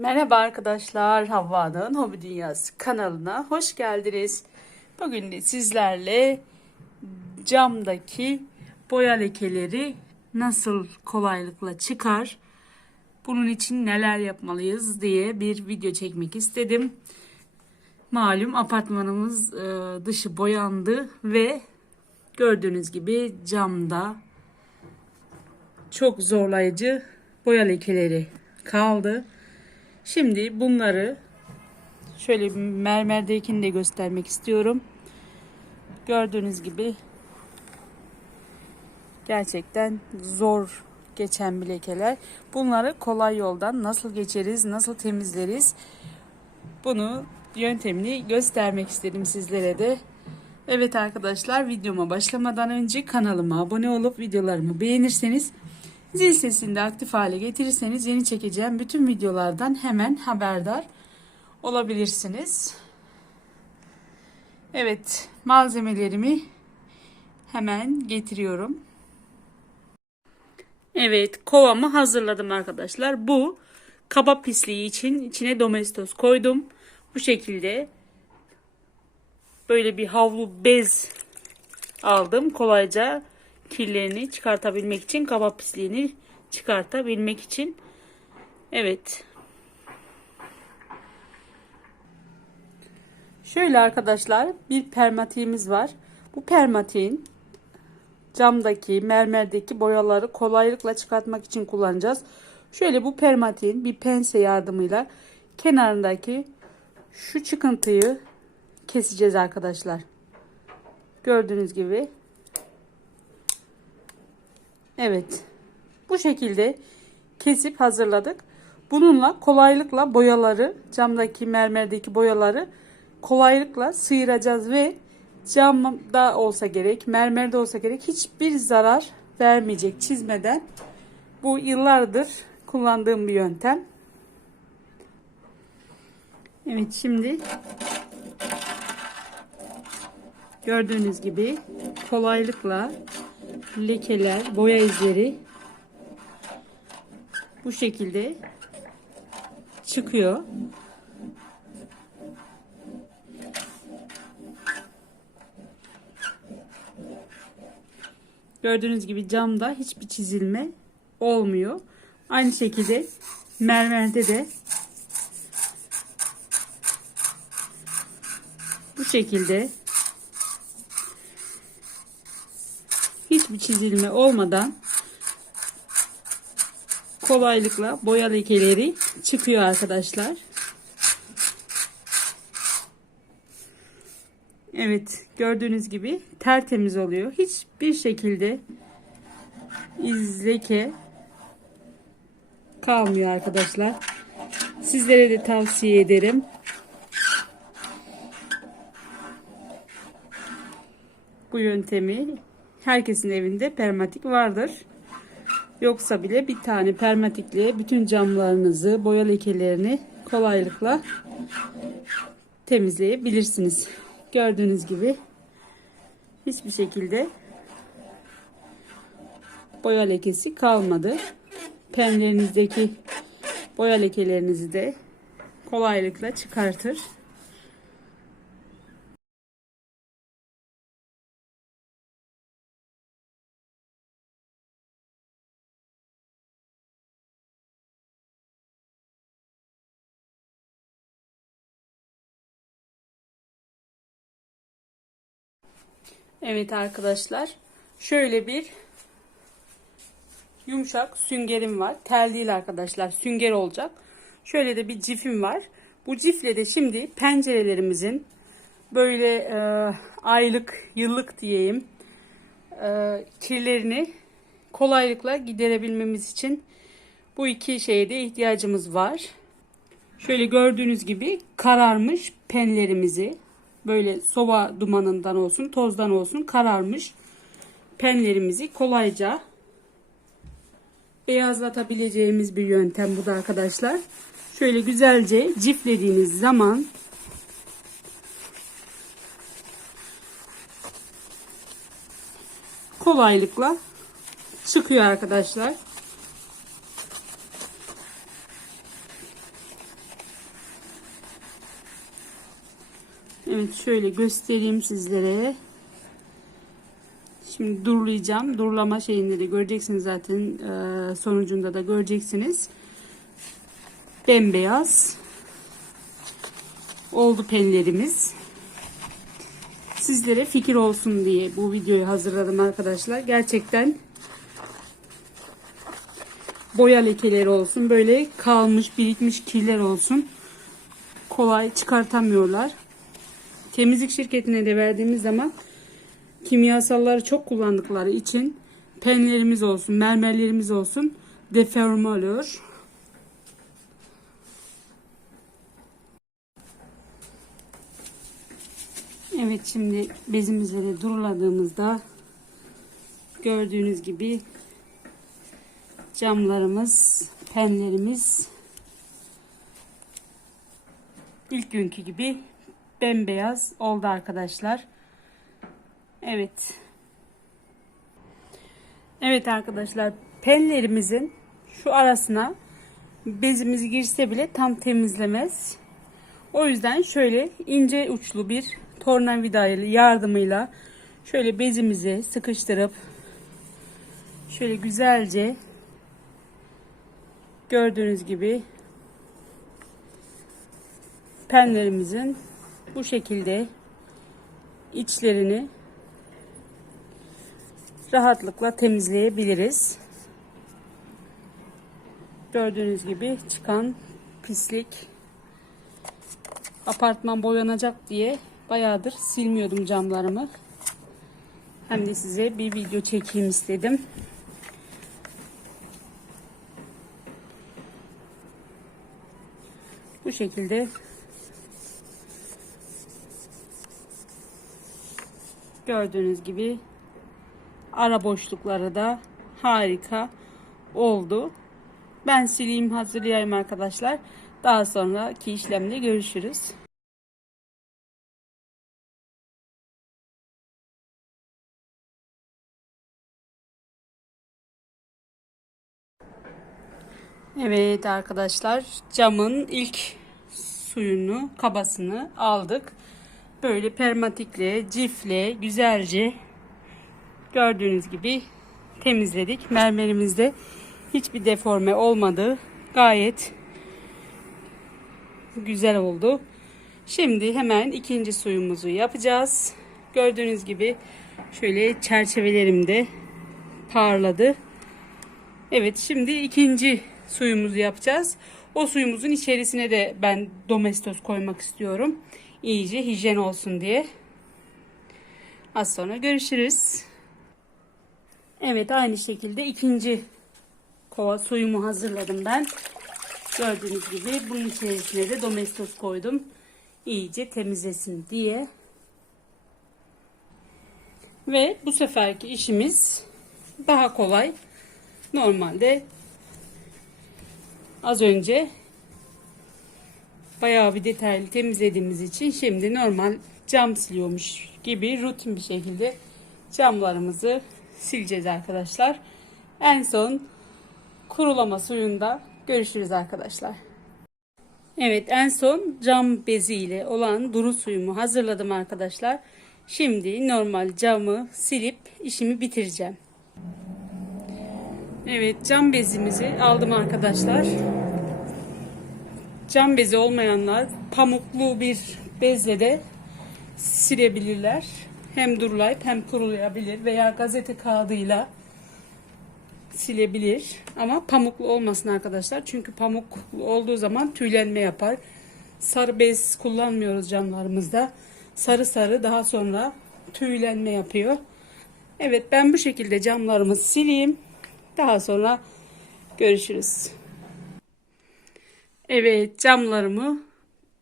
Merhaba arkadaşlar, Havva'nın Hobi Dünyası kanalına hoş geldiniz. Bugün de sizlerle camdaki boya lekeleri nasıl kolaylıkla çıkar, bunun için neler yapmalıyız diye bir video çekmek istedim. Malum apartmanımız e, dışı boyandı ve gördüğünüz gibi camda çok zorlayıcı boya lekeleri kaldı. Şimdi bunları şöyle mermerdekini de göstermek istiyorum. Gördüğünüz gibi gerçekten zor geçen bir lekeler. Bunları kolay yoldan nasıl geçeriz, nasıl temizleriz bunu yöntemini göstermek istedim sizlere de. Evet arkadaşlar videoma başlamadan önce kanalıma abone olup videolarımı beğenirseniz Zil sesini de aktif hale getirirseniz yeni çekeceğim bütün videolardan hemen haberdar olabilirsiniz. Evet malzemelerimi hemen getiriyorum. Evet kovamı hazırladım arkadaşlar. Bu kaba pisliği için içine domestos koydum. Bu şekilde böyle bir havlu bez aldım. Kolayca kirlerini çıkartabilmek için, kaba pisliğini çıkartabilmek için. Evet. Şöyle arkadaşlar bir permatiğimiz var. Bu permatiğin camdaki, mermerdeki boyaları kolaylıkla çıkartmak için kullanacağız. Şöyle bu permatiğin bir pense yardımıyla kenarındaki şu çıkıntıyı keseceğiz arkadaşlar. Gördüğünüz gibi Evet. Bu şekilde kesip hazırladık. Bununla kolaylıkla boyaları, camdaki mermerdeki boyaları kolaylıkla sıyıracağız ve camda olsa gerek, mermerde olsa gerek hiçbir zarar vermeyecek çizmeden. Bu yıllardır kullandığım bir yöntem. Evet şimdi gördüğünüz gibi kolaylıkla lekeler, boya izleri bu şekilde çıkıyor. Gördüğünüz gibi camda hiçbir çizilme olmuyor. Aynı şekilde mermerde de bu şekilde hiçbir çizilme olmadan kolaylıkla boya lekeleri çıkıyor arkadaşlar. Evet gördüğünüz gibi tertemiz oluyor. Hiçbir şekilde iz leke kalmıyor arkadaşlar. Sizlere de tavsiye ederim. Bu yöntemi herkesin evinde permatik vardır. Yoksa bile bir tane permatikle bütün camlarınızı, boya lekelerini kolaylıkla temizleyebilirsiniz. Gördüğünüz gibi hiçbir şekilde boya lekesi kalmadı. Penlerinizdeki boya lekelerinizi de kolaylıkla çıkartır. Evet arkadaşlar. Şöyle bir yumuşak süngerim var. Tel değil arkadaşlar. Sünger olacak. Şöyle de bir cifim var. Bu cifle de şimdi pencerelerimizin böyle e, aylık, yıllık diyeyim e, kirlerini kolaylıkla giderebilmemiz için bu iki şeye de ihtiyacımız var. Şöyle gördüğünüz gibi kararmış penlerimizi böyle soba dumanından olsun tozdan olsun kararmış penlerimizi kolayca beyazlatabileceğimiz bir yöntem bu da arkadaşlar. Şöyle güzelce ciflediğiniz zaman kolaylıkla çıkıyor arkadaşlar. Evet şöyle göstereyim sizlere. Şimdi durulayacağım. Durulama şeyinde de göreceksiniz zaten e, sonucunda da göreceksiniz. Bembeyaz oldu penlerimiz. Sizlere fikir olsun diye bu videoyu hazırladım arkadaşlar. Gerçekten boya lekeleri olsun. Böyle kalmış, birikmiş kirler olsun. Kolay çıkartamıyorlar. Temizlik şirketine de verdiğimiz zaman kimyasalları çok kullandıkları için penlerimiz olsun, mermerlerimiz olsun deforme oluyor. Evet şimdi bezimizleri duruladığımızda gördüğünüz gibi camlarımız, penlerimiz ilk günkü gibi bembeyaz oldu arkadaşlar. Evet. Evet arkadaşlar penlerimizin şu arasına bezimiz girse bile tam temizlemez. O yüzden şöyle ince uçlu bir tornavida yardımıyla şöyle bezimizi sıkıştırıp şöyle güzelce gördüğünüz gibi penlerimizin bu şekilde içlerini rahatlıkla temizleyebiliriz. Gördüğünüz gibi çıkan pislik apartman boyanacak diye bayağıdır silmiyordum camlarımı. Hem de size bir video çekeyim istedim. Bu şekilde gördüğünüz gibi ara boşlukları da harika oldu. Ben sileyim hazırlayayım arkadaşlar. Daha sonraki işlemde görüşürüz. Evet arkadaşlar camın ilk suyunu kabasını aldık. Böyle permatikle cifle güzelce gördüğünüz gibi temizledik. Mermerimizde hiçbir deforme olmadı. Gayet güzel oldu. Şimdi hemen ikinci suyumuzu yapacağız. Gördüğünüz gibi şöyle çerçevelerimde parladı. Evet şimdi ikinci suyumuzu yapacağız. O suyumuzun içerisine de ben domestos koymak istiyorum. İyice hijyen olsun diye. Az sonra görüşürüz. Evet aynı şekilde ikinci kova suyumu hazırladım ben. Gördüğünüz gibi bunun içerisine de domestos koydum. İyice temizlesin diye. Ve bu seferki işimiz daha kolay. Normalde az önce bayağı bir detaylı temizlediğimiz için şimdi normal cam siliyormuş gibi rutin bir şekilde camlarımızı sileceğiz arkadaşlar. En son kurulama suyunda görüşürüz arkadaşlar. Evet en son cam bezi ile olan duru suyumu hazırladım arkadaşlar. Şimdi normal camı silip işimi bitireceğim. Evet cam bezimizi aldım arkadaşlar. Cam bezi olmayanlar pamuklu bir bezle de silebilirler. Hem durulayıp hem kurulayabilir veya gazete kağıdıyla silebilir. Ama pamuklu olmasın arkadaşlar. Çünkü pamuklu olduğu zaman tüylenme yapar. Sarı bez kullanmıyoruz camlarımızda. Sarı sarı daha sonra tüylenme yapıyor. Evet ben bu şekilde camlarımı sileyim. Daha sonra görüşürüz. Evet camlarımı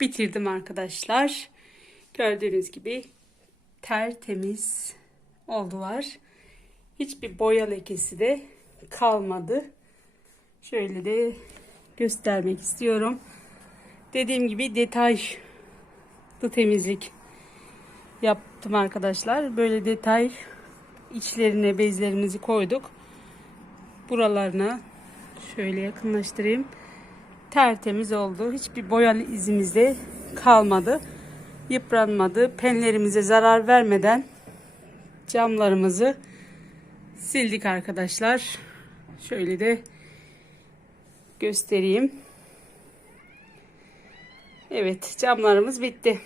bitirdim arkadaşlar. Gördüğünüz gibi tertemiz oldular. Hiçbir boya lekesi de kalmadı. Şöyle de göstermek istiyorum. Dediğim gibi detaylı temizlik yaptım arkadaşlar. Böyle detay içlerine bezlerimizi koyduk. Buralarına şöyle yakınlaştırayım. Tertemiz oldu. Hiçbir boyalı izimiz de kalmadı. yıpranmadı. Penlerimize zarar vermeden camlarımızı sildik arkadaşlar. Şöyle de göstereyim. Evet camlarımız bitti.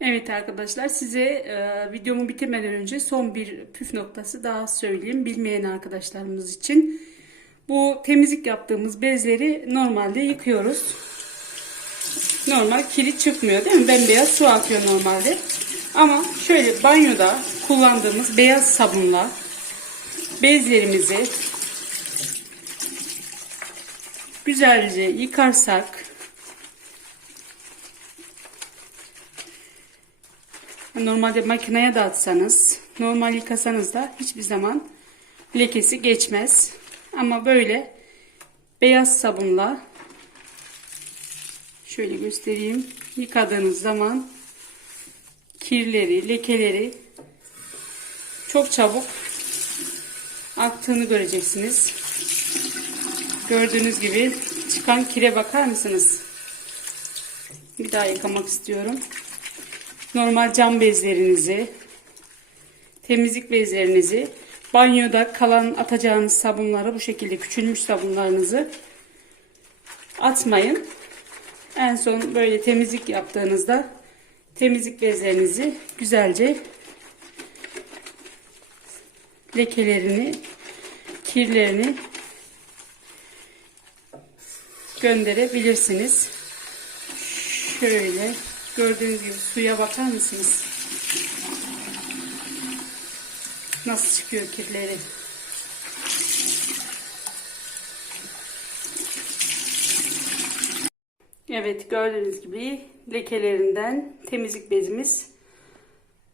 Evet arkadaşlar size e, videomu bitirmeden önce son bir püf noktası daha söyleyeyim bilmeyen arkadaşlarımız için. Bu temizlik yaptığımız bezleri normalde yıkıyoruz. Normal kiri çıkmıyor değil mi? Bembeyaz su akıyor normalde. Ama şöyle banyoda kullandığımız beyaz sabunla bezlerimizi güzelce yıkarsak normalde makineye de atsanız normal yıkasanız da hiçbir zaman lekesi geçmez. Ama böyle beyaz sabunla şöyle göstereyim yıkadığınız zaman kirleri, lekeleri çok çabuk aktığını göreceksiniz. Gördüğünüz gibi çıkan kire bakar mısınız? Bir daha yıkamak istiyorum. Normal cam bezlerinizi, temizlik bezlerinizi, banyoda kalan atacağınız sabunları bu şekilde küçülmüş sabunlarınızı atmayın. En son böyle temizlik yaptığınızda temizlik bezlerinizi güzelce lekelerini, kirlerini gönderebilirsiniz. Şöyle gördüğünüz gibi suya bakar mısınız? Nasıl çıkıyor kirleri? Evet gördüğünüz gibi lekelerinden temizlik bezimiz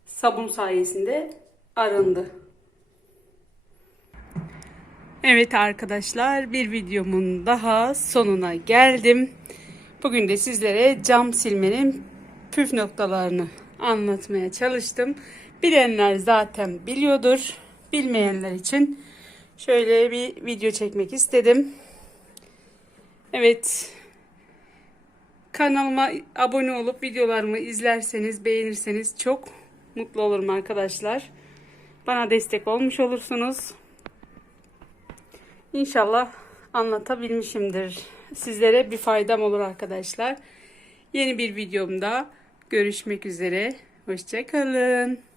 sabun sayesinde arındı. Evet arkadaşlar bir videomun daha sonuna geldim. Bugün de sizlere cam silmenin püf noktalarını anlatmaya çalıştım. Bilenler zaten biliyordur. Bilmeyenler için şöyle bir video çekmek istedim. Evet Kanalıma abone olup videolarımı izlerseniz, beğenirseniz çok mutlu olurum arkadaşlar. Bana destek olmuş olursunuz. İnşallah anlatabilmişimdir. Sizlere bir faydam olur arkadaşlar. Yeni bir videomda görüşmek üzere. Hoşçakalın.